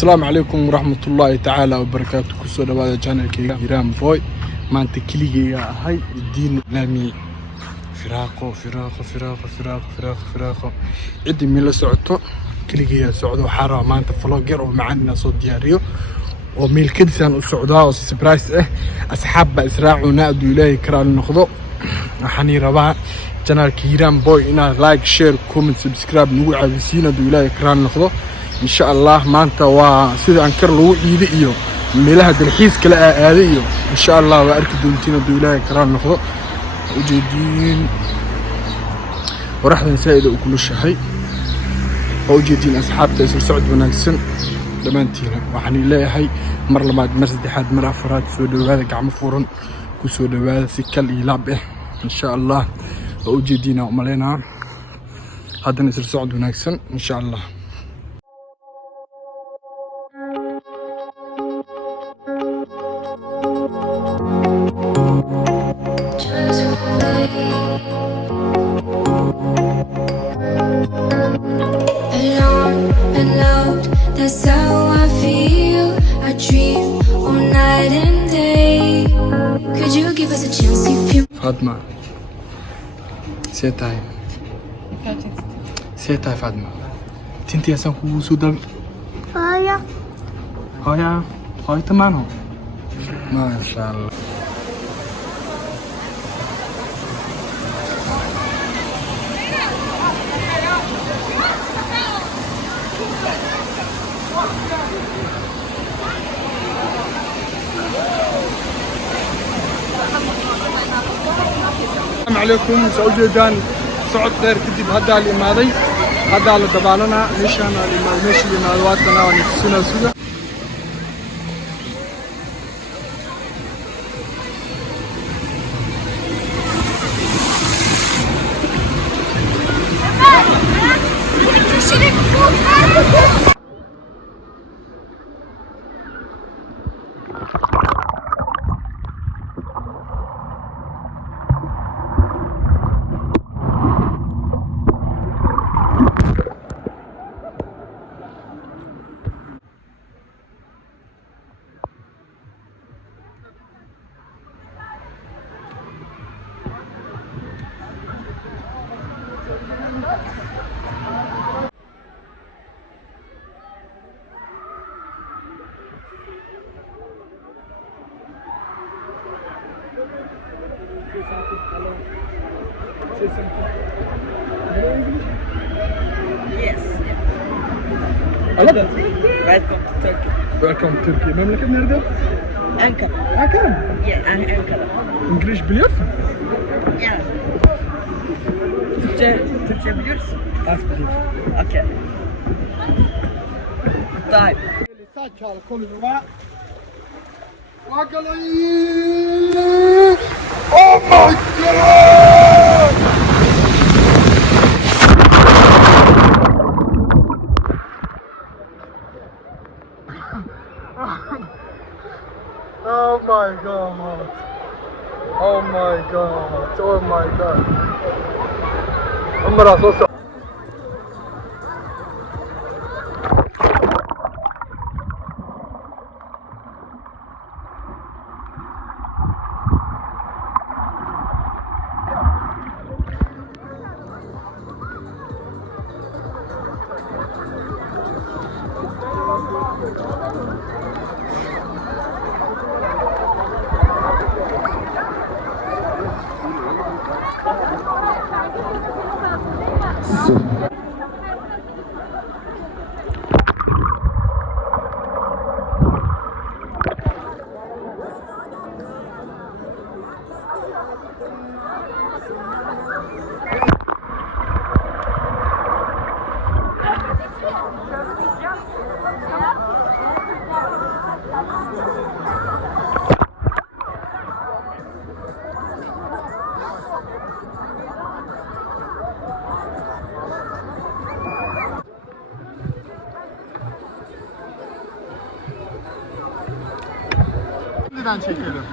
السلام عليكم ورحمة الله تعالى وبركاته. كسر هذا channel كي إيران بوي ما أنت كليجي هاي الدين لامي فراقه فراقه فراقه فراقه فراقه فراقه عدي من السعودة كليجي سعودة وحارة ما أنت فلوجر ومعنا صوت دياريو وميل كدسان السعودة وسبرايس أصحاب إسراع ونادوا إليه كران نخضو وحني ربع channel كيران بوي إنا لايك شير كومنت سبسكرايب نوع بسينا دو إليه كران نخضو إن شاء الله ما أنت وسيد أنكر لو يديو ميلها دلحيسكا لا آذيو إن شاء الله وأركض دونتينا دو إلهي كرام نخضو وجدين ورح نساعد وكل شيء وجدين أصحاب تيسر سعود وناكسن دمانتينا وحني إلهي مر لما مرسد حد مر أفراد سودو هذا قعم فورن كسودو هذا سكال يلعبه إن شاء الله وجدين وملينا هذا نسر سعود وناكسن إن شاء الله. That's how I feel. I dream all night and day. Could you give us a chance if you فاطمة سيتاي سيتاي فاطمة تنتي أسان كو سودان هيا هيا هيا تمانو ما شاء الله. السلام عليكم سعوديان سعود دير كدب هذا اللي ماضي هذا اللي دبالنا مشان اللي ما مشي اللي مالواتنا ونفسنا سودا. Yes. Hello. Welcome to Turkey. Welcome to Turkey. Memleket nerede? Ankara. Ankara. Yeah, Ankara. İngiliz biliyor musun? Yeah. Türkçe biliyorsun? Az biliyorum. Okay. Time. Sağ çal kolunu. Oh my God! Oh my God! Oh my God! Oh my God! Amra so. Şimdiden çekelim.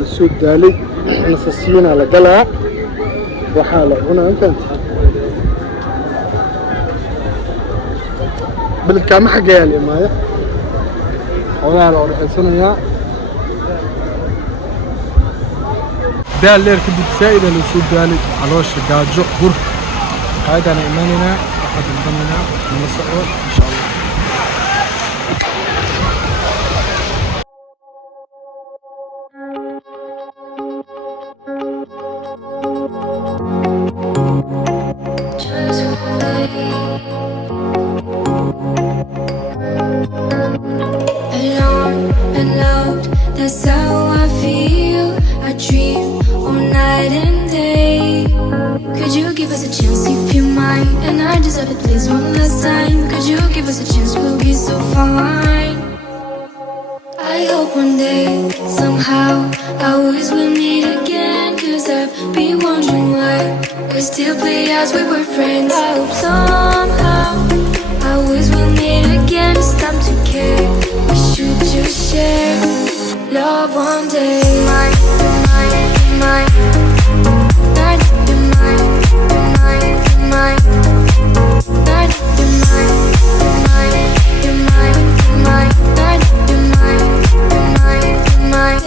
السود دالي نصصين على قلعة وحالة هنا أنت بالكام حاجة يا مايا ولا لو رحسنا يا ده اللي ركبت سائدة السود دالي على الشجاع جبر هذا أنا إيماننا أحد الضمنا من الصعود إن شاء الله. Alone and loved, that's how I feel. I dream all night and day. Could you give us a chance if you mind? And I deserve it, please, one last time. Could you give us a chance? We'll be so fine. I hope one day, somehow, I always will meet again. Cause I've been wondering why we still play as we were friends. I hope somehow I always will meet again. It's time to care. We should just share love one day. Mine, mine, mine. Not you're mine, you're mine, you're mine. Not you're mine, you're mine, you're mine, you're mine. Not you're mine, you're mine, you're mine.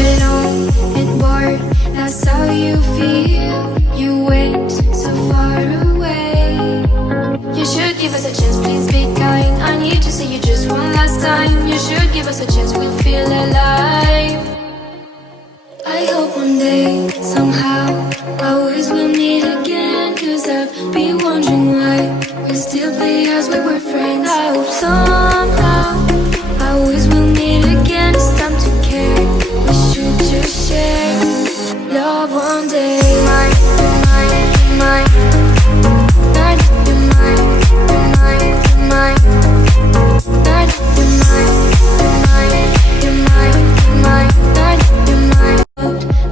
Alone and bored, that's how you feel. You went so far away. You should give us a chance, please be kind. I need to see you just one last time. You should give us a chance, we'll feel alive. I hope one day, somehow, I always will meet again. Cause I've been wondering why we still play as we were friends. I hope somehow I always will meet again. It's time to care. We should just share love one day. Mine, mine, mine. Not you're mine, you're mine, you're mine. Not you're mine, you're mine, you're mine, you're mine. Not you're mine.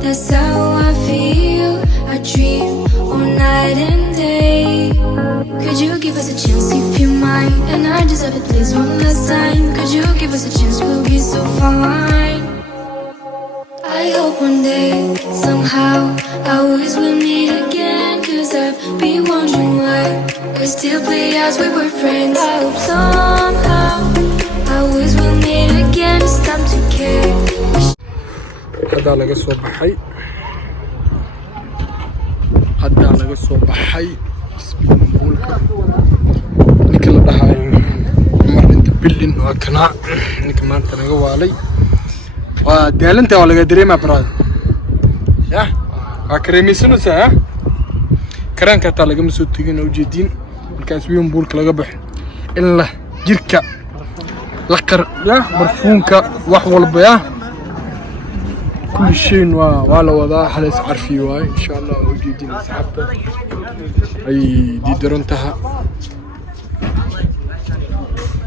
That's how I feel. I dream all night and day. Could you give us a chance if you mind? And I deserve it, please, one last time. Could you give us a chance? We'll be so fine. I hope one day, somehow, I always will meet again. Cause I've been wondering why we still play as we were friends. I hope somehow I always will meet again. It's time to care. هذا لقى صوب حي هذا لقى صوب حي سبين بولك نكلا دهاي مر انت بلين وكنا نك ما انت نغوالي ودالنت ولا قدريما براد يا اكريمي سنسا كران كتا لقى مسو تيغين وجدين markaas wiin buulka laga baxo in la jirka la qar la barfuunka wax walba ya كل شيء ولا وضع حلس عارفي واي إن شاء الله موجودين أصحابته أي دي درونتها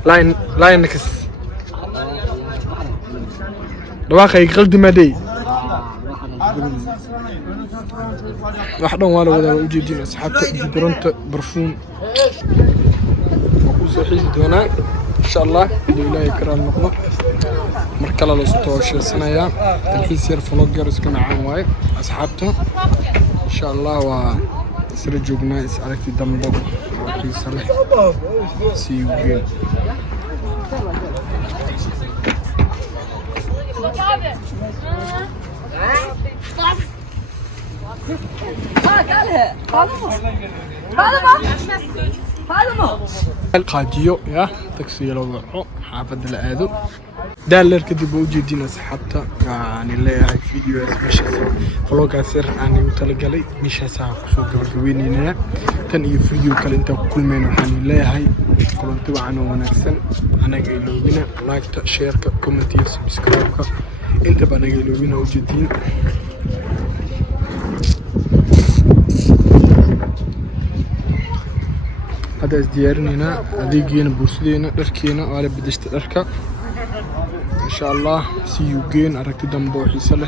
لاين نكس الواقع يقلد مدي واحدة ولا وضع موجودين أصحابته دي درونت برفون وصحيح دونا إن شاء الله بالله يكرم المقلق مركلا لو 26 سنة يا تلخيص ير فلوجر اسكن عام واي أصحابته إن شاء الله وسرجوا بناس على في دمبو في صالح سيوجين القاديو يا تكسي لو ضحو حافظ الآذو ده اللي كده بوجودين أصحابته يعني اللي هاي فيديو مش فلوق أسر أنا وتلقى لي مش هسا سوق الجوينينا تاني فيديو كل أنت كل من حني اللي هاي كل أنت وعنو ونكسن أنا جاي له هنا لايك شير كومنت سبسكرايب أنت بنا جاي له هنا وجودين هذا ازديارنا أديجينا بورسلينا دركينا وعلى بدشت دركا إن شاء الله see you again أركض دم بوحي سله